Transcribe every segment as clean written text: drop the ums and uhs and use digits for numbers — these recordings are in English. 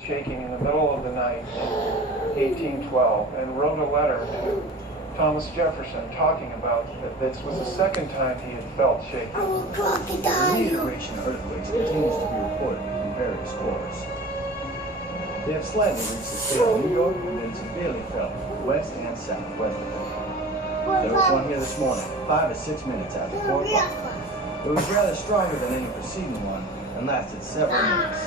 Shaking in the middle of the night in 1812 and wrote a letter to Thomas Jefferson talking about that this was the second time he had felt shaking. The reiteration of earthquakes continues to be reported from various sources. They have slightly reached the state of New York and been severely felt west and southwest of it. There was one here this morning, 5 to 6 minutes after 4 o'clock. It was rather stronger than any preceding one and lasted several minutes.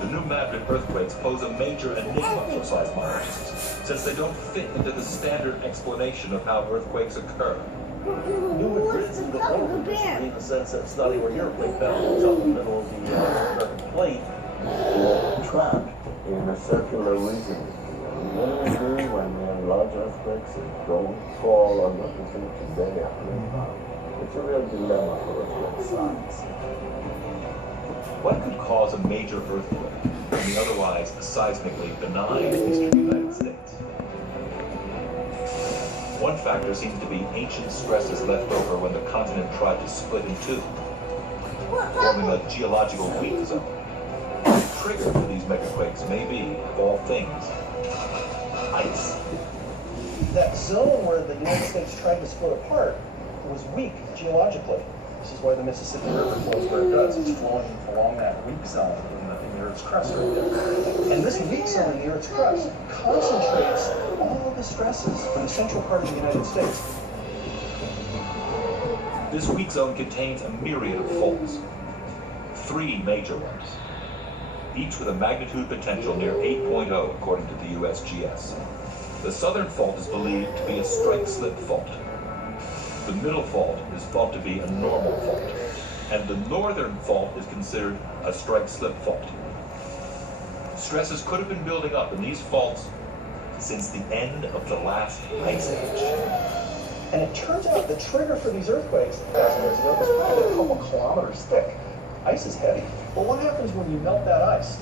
The New Madrid earthquakes pose a major enigma for seismologists, since they don't fit into the standard explanation of how earthquakes occur. New Madrid's in the middle of history in the sense that it's not anywhere near a plate belt. It's up in the middle of the American plate. Trapped in a circular region. What do we do when large earthquakes don't fall on what we think today? It's a real dilemma for earthquake science. What could cause a major earthquake in the otherwise seismically benign eastern United States? One factor seems to be ancient stresses left over when the continent tried to split in two, forming a geological weak zone. The trigger for these megaquakes may be, of all things, ice. That zone where the United States tried to split apart was weak geologically. This is why the Mississippi River flows where it does. It's flowing along that weak zone in the Earth's crust right there. And this weak zone in the Earth's crust concentrates all of the stresses for the central part of the United States. This weak zone contains a myriad of faults, 3 major ones, each with a magnitude potential near 8.0 according to the USGS. The southern fault is believed to be a strike-slip fault. The middle fault is thought to be a normal fault, and the northern fault is considered a strike-slip fault. Stresses could have been building up in these faults since the end of the last ice age. And it turns out the trigger for these earthquakes 1,000 years ago was probably a couple kilometers thick. Ice is heavy. But what happens when you melt that ice?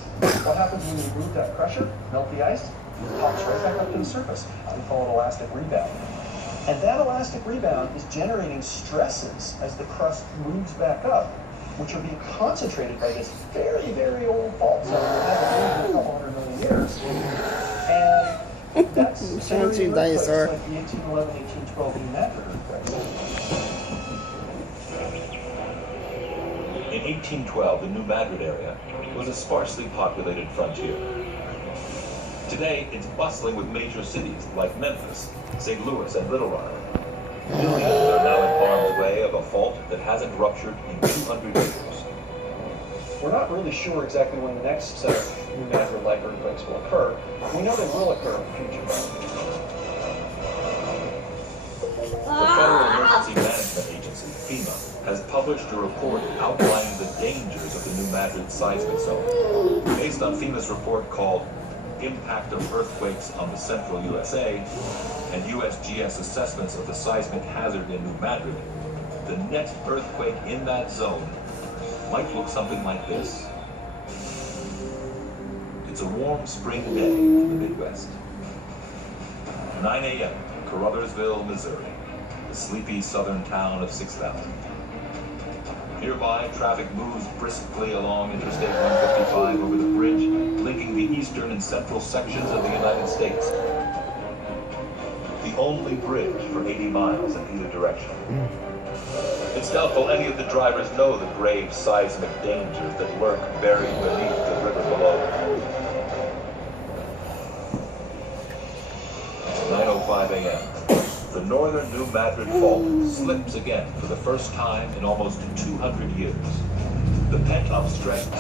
What happens when you remove that pressure, melt the ice? It pops right back up to the surface. We call it elastic rebound. And that elastic rebound is generating stresses as the crust moves back up, which are being concentrated by this very, very old fault zone that hasn't moved in a couple 100 million years. And that's generating earthquakes like the 1811, 1812 New Madrid earthquakes. In 1812, the New Madrid area was a sparsely populated frontier. Today, it's bustling with major cities like Memphis, St. Louis, and Little Rock. Millions are now in harm's way of a fault that hasn't ruptured in 200 years. We're not really sure exactly when the next set of New Madrid-like earthquakes will occur. We know they will occur in the future. The Federal Emergency Management Agency, FEMA, has published a report outlining the dangers of the New Madrid seismic zone. Based on FEMA's report called Impact of Earthquakes on the Central USA and USGS assessments of the seismic hazard in New Madrid, the next earthquake in that zone might look something like this. It's a warm spring day in the Midwest. 9 a.m., Carruthersville, Missouri, the sleepy southern town of 6,000. Nearby, traffic moves briskly along Interstate 155 over the bridge linking the eastern and central sections of the United States. The only bridge for 80 miles in either direction. It's doubtful any of the drivers know the grave seismic dangers that lurk buried beneath the river below. It's 9:05 a.m. The northern New Madrid fault slips again for the first time in almost 200 years. The pent-up strength